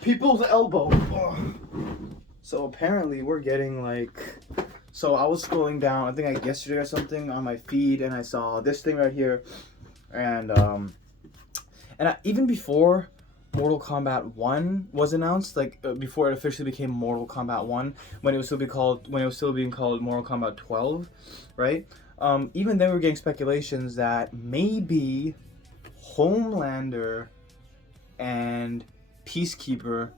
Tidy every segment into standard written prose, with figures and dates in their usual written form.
People's elbow. Ugh. So apparently we're getting like, so I was scrolling down, I think like yesterday or something on my feed, and I saw this thing right here, and even before Mortal Kombat 1 was announced, like before it officially became Mortal Kombat 1, when it was still being called Mortal Kombat 12, right? Even then we were getting speculations that maybe Homelander and Peacekeeper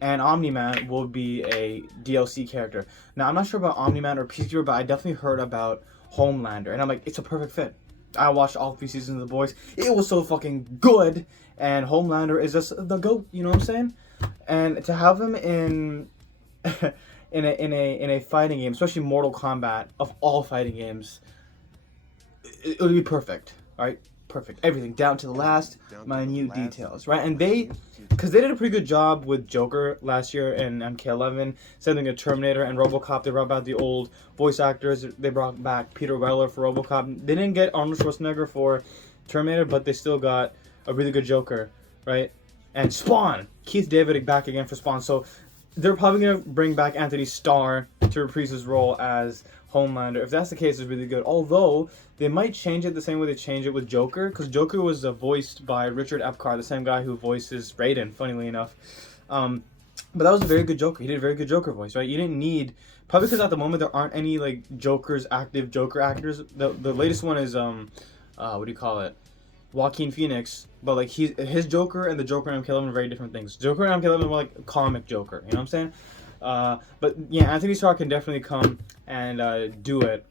and Omni-Man will be a DLC character. Now, I'm not sure about Omni-Man or Peacekeeper, but I definitely heard about Homelander. And I'm like, it's a perfect fit. I watched all 3 seasons of The Boys. It was so fucking good. And Homelander is just the GOAT, you know what I'm saying? And to have him in in a fighting game, especially Mortal Kombat, of all fighting games, it would be perfect, right? Perfect. Everything down to the last minute details, right? And because they did a pretty good job with Joker last year in MK11, sending a Terminator and RoboCop. They brought back the old voice actors. They brought back Peter Weller for RoboCop. They didn't get Arnold Schwarzenegger for Terminator, but they still got a really good Joker, right? And Spawn, Keith David back again for Spawn. So they're probably gonna bring back Anthony Starr to reprise his role as Homelander. If that's the case, it's really good. Although they might change it the same way they changed it with Joker, because Joker was voiced by Richard Epcar, the same guy who voices Raiden, funnily enough. But that was a very good Joker. He did a very good Joker voice, right? You didn't need, probably because at the moment there aren't any like active Joker actors. The latest one is what do you call it? Joaquin Phoenix, but like his Joker and the Joker in MK11 are very different things. Joker in MK11 are more like a comic Joker, you know what I'm saying? But yeah, Anthony Starr can definitely come and do it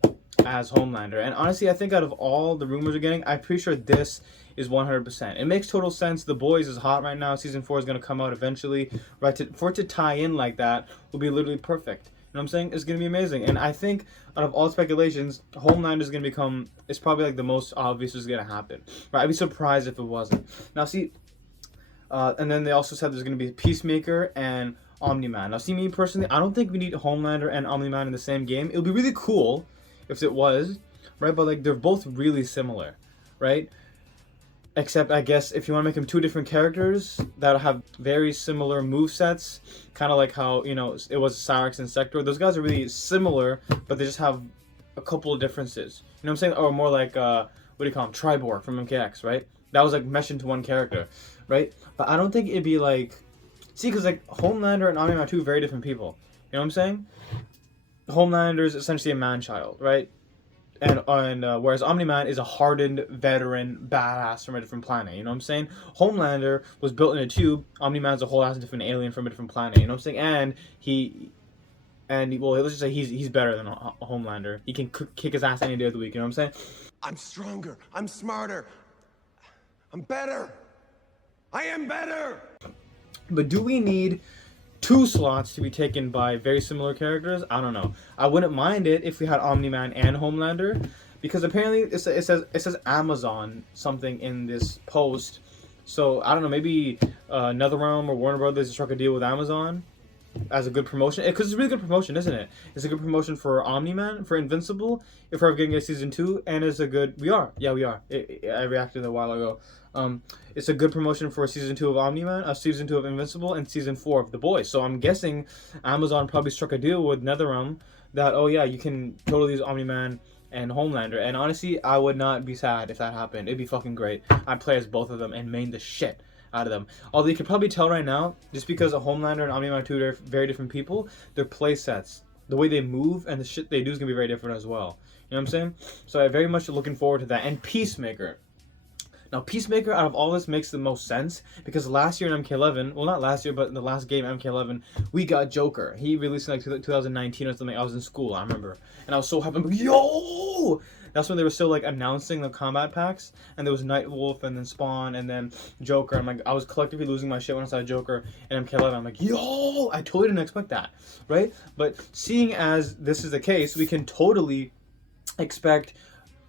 as Homelander. And honestly, I think out of all the rumors we're getting, I'm pretty sure this is 100%. It makes total sense. The Boys is hot right now. Season 4 is going to come out eventually. Right, for it to tie in like that will be literally perfect. You know what I'm saying? It's going to be amazing. And I think out of all speculations, Homelander is going to become, it's probably like the most obvious is going to happen. Right? I'd be surprised if it wasn't. Now see, and then they also said there's going to be Peacemaker and Omni-Man. Now see, me personally, I don't think we need Homelander and Omni-Man in the same game. It would be really cool if it was, right? But like they're both really similar, right? Except I guess if you want to make them 2 different characters that have very similar movesets, kind of like how, you know, it was Cyrax and Sector. Those guys are really similar, but they just have a couple of differences. You know what I'm saying? Or more like, what do you call him? Triborg from MKX, right? That was like meshed into one character, right? But I don't think it'd be like, see, because like Homelander and Omni-Man are 2 very different people. You know what I'm saying? Homelander is essentially a man-child, right? And whereas Omni-Man is a hardened veteran badass from a different planet. You know what I'm saying? Homelander was built in a tube. Omni-Man's a whole ass different alien from a different planet. You know what I'm saying? Well, let's just say he's better than Homelander. He can kick his ass any day of the week. You know what I'm saying? I'm stronger. I'm smarter. I'm better. I am better. But do we need 2 slots to be taken by very similar characters? I don't know. I wouldn't mind it if we had Omni-Man and Homelander, because apparently it says Amazon something in this post. So I don't know. Maybe NetherRealm or Warner Brothers struck a deal with Amazon as a good promotion, because it's a really good promotion, isn't it? It's a good promotion for Omni-Man, for Invincible, if we're getting a season 2, and it's a good. We are. I reacted a while ago. It's a good promotion for season 2 of Omni-Man, season 2 of Invincible, and season 4 of The Boys. So I'm guessing Amazon probably struck a deal with NetherRealm that, oh yeah, you can totally use Omni-Man and Homelander. And honestly, I would not be sad if that happened. It'd be fucking great. I'd play as both of them and main the shit out of them. Although you can probably tell right now, just because of Homelander and Omni-Man are 2 very different people, their play sets, the way they move and the shit they do is going to be very different as well. You know what I'm saying? So I'm very much looking forward to that. And Peacemaker. Now, Peacemaker, out of all this, makes the most sense, because last year in MK11, well, not last year, but in the last game, MK11, we got Joker. He released in like 2019 or something. I was in school, I remember. And I was so happy. I'm like, yo! That's when they were still like announcing the combat packs, and there was Nightwolf, and then Spawn, and then Joker. I'm like, I was collectively losing my shit when I saw Joker in MK11. I'm like, yo! I totally didn't expect that, right? But seeing as this is the case, we can totally expect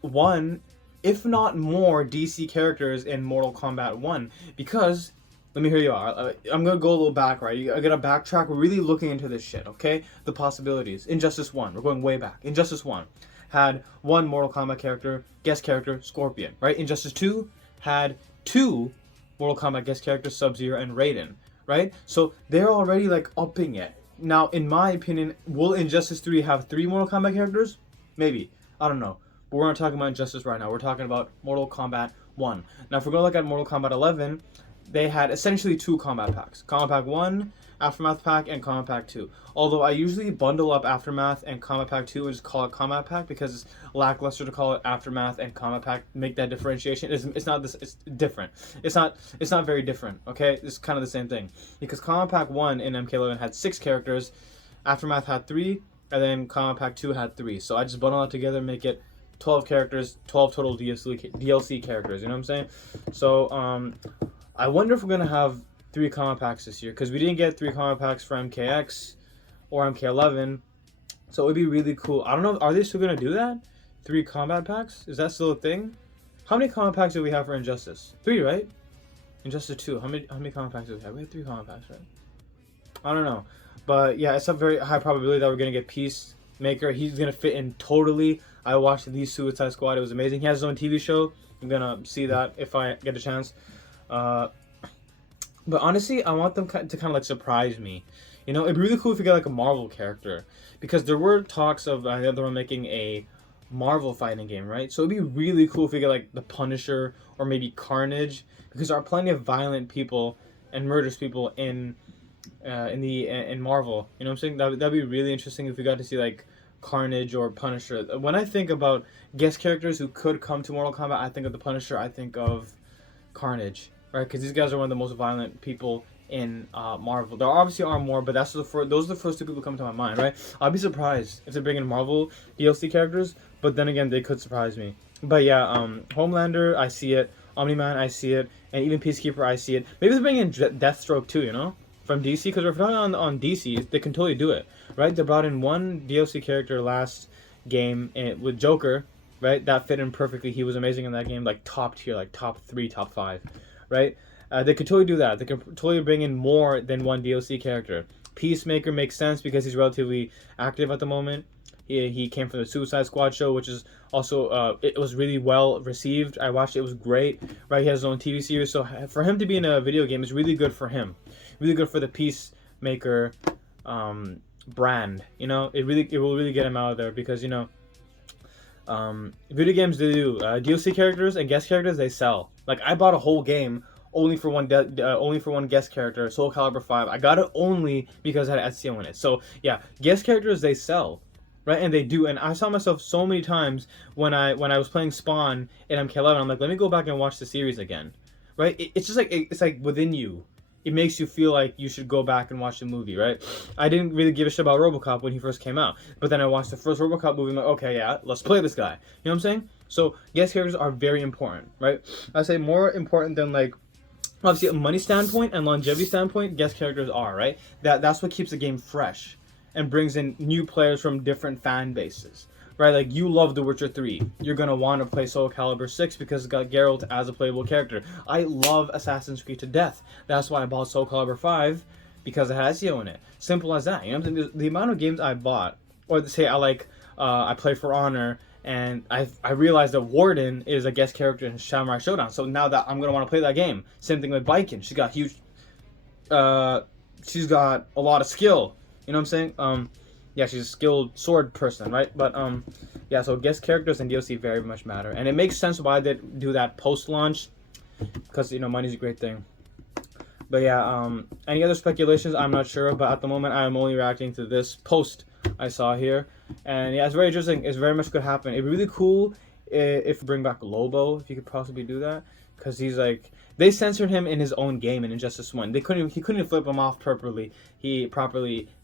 one, if not more, DC characters in Mortal Kombat 1, because, let me hear you out. I'm going to go a little back, right? I got to backtrack. We're really looking into this shit, okay? The possibilities. Injustice 1, we're going way back. Injustice 1 had 1 Mortal Kombat character, guest character, Scorpion, right? Injustice 2 had 2 Mortal Kombat guest characters, Sub-Zero and Raiden, right? So they're already like upping it. Now, in my opinion, will Injustice 3 have 3 Mortal Kombat characters? Maybe. I don't know. But we're not talking about Injustice right now. We're talking about Mortal Kombat 1. Now, if we're going to look at Mortal Kombat 11, they had essentially 2 combat packs. Combat Pack 1, Aftermath Pack, and Combat Pack 2. Although I usually bundle up Aftermath and Combat Pack 2 and just call it Combat Pack because it's lackluster to call it Aftermath and Combat Pack. Make that differentiation. It's not this. It's different. It's not very different. Okay, it's kind of the same thing because Combat Pack 1 in MK11 had 6 characters, Aftermath had 3, and then Combat Pack 2 had 3. So I just bundle that together, make it 12 characters, 12 total DLC characters. You know what I'm saying? So I wonder if we're gonna have 3 combat packs this year because we didn't get 3 combat packs for MKX or MK11, so it would be really cool. I don't know, are they still gonna do that? 3 combat packs? Is that still a thing? How many combat packs do we have for Injustice? 3, right? Injustice 2. How many combat packs do we have? We have 3 combat packs, right? I don't know, but yeah, it's a very high probability that we're gonna get Peacemaker. He's gonna fit in totally. I watched the Suicide Squad. It was amazing. He has his own TV show. I'm gonna see that if I get a chance. But honestly, I want them to kind of like surprise me. You know, it'd be really cool if we get like a Marvel character, because there were talks of they were making a Marvel fighting game, right? So it'd be really cool if we get like the Punisher or maybe Carnage, because there are plenty of violent people and murderous people in Marvel. You know what I'm saying? That'd be really interesting if we got to see like Carnage or Punisher. When I think about guest characters who could come to Mortal Kombat, I think of the Punisher. I think of Carnage. Right, because these guys are one of the most violent people in Marvel. There obviously are more, but those are the first 2 people who come to my mind, right? I'd be surprised if they bring in Marvel DLC characters, but then again, they could surprise me. But yeah, Homelander, I see it. Omni-Man, I see it. And even Peacekeeper, I see it. Maybe they bring in Deathstroke too, you know? From DC, because if we're talking on DC, they can totally do it, right? They brought in 1 DLC character last game with Joker, right? That fit in perfectly. He was amazing in that game, like top tier, like top 3, top 5. Right? They could totally do that. They could totally bring in more than 1 DLC character. Peacemaker makes sense because he's relatively active at the moment. He came from the Suicide Squad show, which is also, it was really well received. I watched it. It was great. Right? He has his own TV series. So for him to be in a video game is really good for him. Really good for the Peacemaker brand. You know? It will really get him out of there because, you know, video games, they do DLC characters and guest characters, they sell. Like, I bought a whole game only for one guest character, Soul Calibur 5. I got it only because it had Ezio in it. So yeah, guest characters, they sell, right? And they do. And I saw myself so many times when I was playing Spawn in MK11. I'm like, let me go back and watch the series again, right? It's just like it's like within you. It makes you feel like you should go back and watch the movie, right? I didn't really give a shit about RoboCop when he first came out, but then I watched the first RoboCop movie. I'm like, okay, yeah, let's play this guy. You know what I'm saying? So guest characters are very important, right? I say more important than like obviously a money standpoint and longevity standpoint. Guest characters are, right. That's what keeps the game fresh and brings in new players from different fan bases. Right, like you love The Witcher 3. You're going to want to play Soul Calibur 6 because it's got Geralt as a playable character. I love Assassin's Creed to death. That's why I bought Soul Calibur 5 because it has Ezio in it. Simple as that. You know what I'm saying? The amount of games I bought, or say I play For Honor, and I realized that Warden is a guest character in Samurai Showdown. So now that I'm going to want to play that game. Same thing with Baiken. She's got she's got a lot of skill. You know what I'm saying? Yeah, she's a skilled sword person, right? But yeah, so guest characters and DLC very much matter, and it makes sense why they do that post-launch, because you know money's a great thing. But yeah, any other speculations? I'm not sure, but at the moment I am only reacting to this post I saw here, and yeah, it's very interesting. It's very much could happen. It'd be really cool if you bring back Lobo, if you could possibly do that, because he's like. They censored him in his own game in Injustice 1. He couldn't flip him off properly. They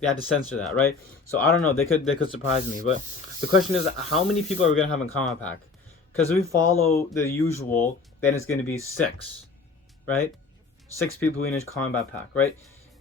had to censor that, right? So I don't know. They could surprise me. But the question is, how many people are we gonna have in Combat Pack? Because if we follow the usual, then it's gonna be 6, right? 6 people in each Combat Pack, right?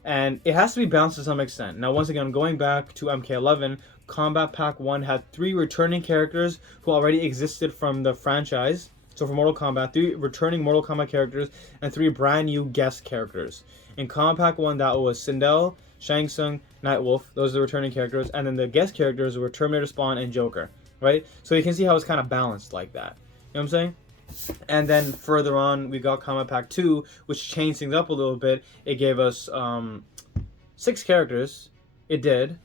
And it has to be balanced to some extent. Now, once again, going back to MK11, Combat Pack 1 had 3 returning characters who already existed from the franchise. So for Mortal Kombat, 3 returning Mortal Kombat characters and 3 brand new guest characters. In Combat Pack 1, that was Sindel, Shang Tsung, Nightwolf. Those are the returning characters. And then the guest characters were Terminator Spawn and Joker, right? So you can see how it's kind of balanced like that. You know what I'm saying? And then further on, we got Kombat Pack 2, which changed things up a little bit. It gave us 6 characters. It did.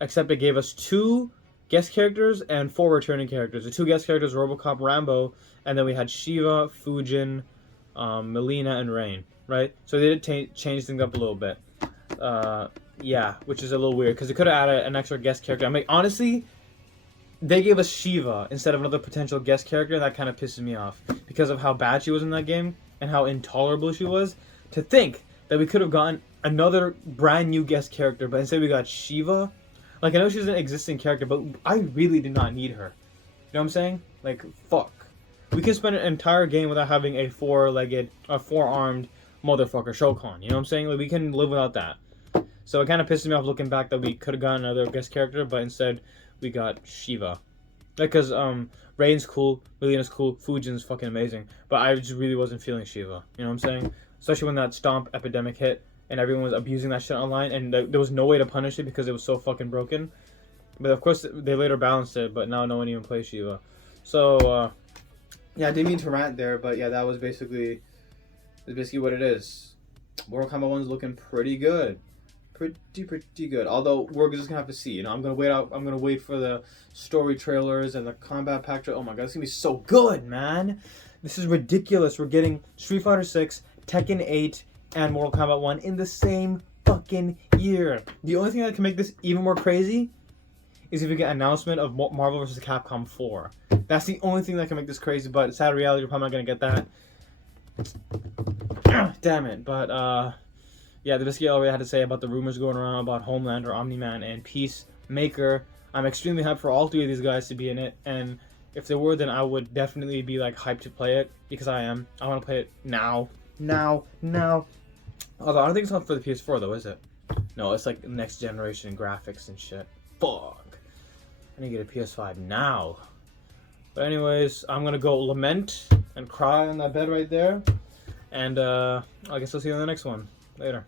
Except it gave us 2 guest characters and 4 returning characters. The 2 guest characters were Robocop, Rambo, and then we had Shiva, Fujin, Melina, and Rain. Right? So they did change things up a little bit. Yeah, which is a little weird, because they could have added an extra guest character. I mean, honestly, they gave us Shiva instead of another potential guest character, and that kind of pisses me off. Because of how bad she was in that game, and how intolerable she was. To think that we could have gotten another brand new guest character, but instead we got Shiva. Like, I know she's an existing character, but I really did not need her. You know what I'm saying? Like, fuck. We could spend an entire game without having a 4-armed motherfucker Shokan. You know what I'm saying? Like, we can live without that. So it kind of pisses me off looking back that we could have gotten another guest character, but instead we got Shiva. Because Rain's cool, Melina's cool, Fujin's fucking amazing, but I just really wasn't feeling Shiva. You know what I'm saying? Especially when that Stomp epidemic hit and everyone was abusing that shit online, and there was no way to punish it because it was so fucking broken. But of course they later balanced it, but now no one even plays Shiva. So yeah, I didn't mean to rant there, but yeah, that was basically what it is. Mortal Kombat 1's looking pretty good. Pretty good. Although we're just gonna have to see. You know, I'm gonna wait for the story trailers and the combat pack. Oh my god, it's gonna be so good, man. This is ridiculous. We're getting Street Fighter 6, Tekken 8, and Mortal Kombat 1 in the same fucking year. The only thing that can make this even more crazy is if we get an announcement of Marvel vs. Capcom 4. That's the only thing that can make this crazy. But sad reality, we're probably not gonna get that. Damn it. But yeah, the basically all we had to say about the rumors going around about Homelander, Omni-Man, and Peacemaker. I'm extremely hyped for all 3 of these guys to be in it, and if they were, then I would definitely be like hyped to play it, because I am. I want to play it now. Although I don't think it's not for the PS4 though, is it? No, it's like next generation graphics and shit. Fuck. I need to get a PS5 now. But anyways, I'm gonna go lament and cry on that bed right there, and I guess I'll see you in the next one. Later.